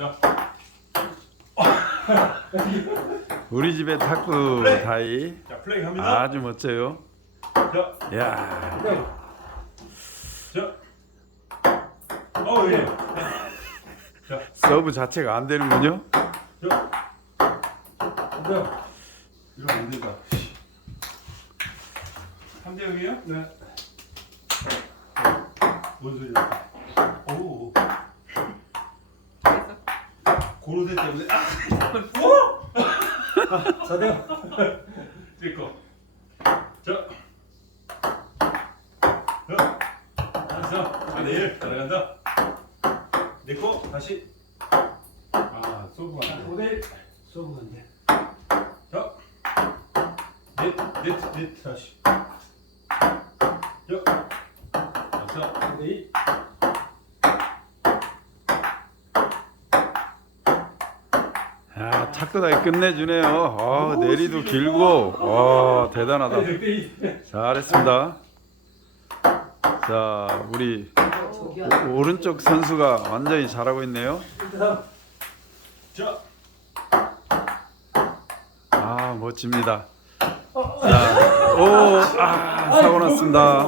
자, 우리 집의 탁구 다이 자 플레이 합니다. 아주 멋져요. 자, 야, 자. 어, 예. 자, 서브 자체가 안 되는군요. 자. 자. 이러면 안 된다. 3대 0이에요? 네. 뭔 소리야? 오. 고로세 때문에 아! 오! 아, 자대요. 찍고. 자. 자. 알았어. 4대 1. 따라간다. 내거 다시. 아, 소부가 안 돼. 5대 1. 소부가 안 돼. 자. 넷, 넷, 넷 다시. 자. 자, 4대 2. 야, 다이 끝내주네요. 아, 내리도 길고, 와, 대단하다. 6대 2. 잘했습니다. 자, 우리 오- 오른쪽 선수가 완전히 잘하고 있네요. 자. 아, 멋집니다. 자, 오, 아, 사고 났습니다.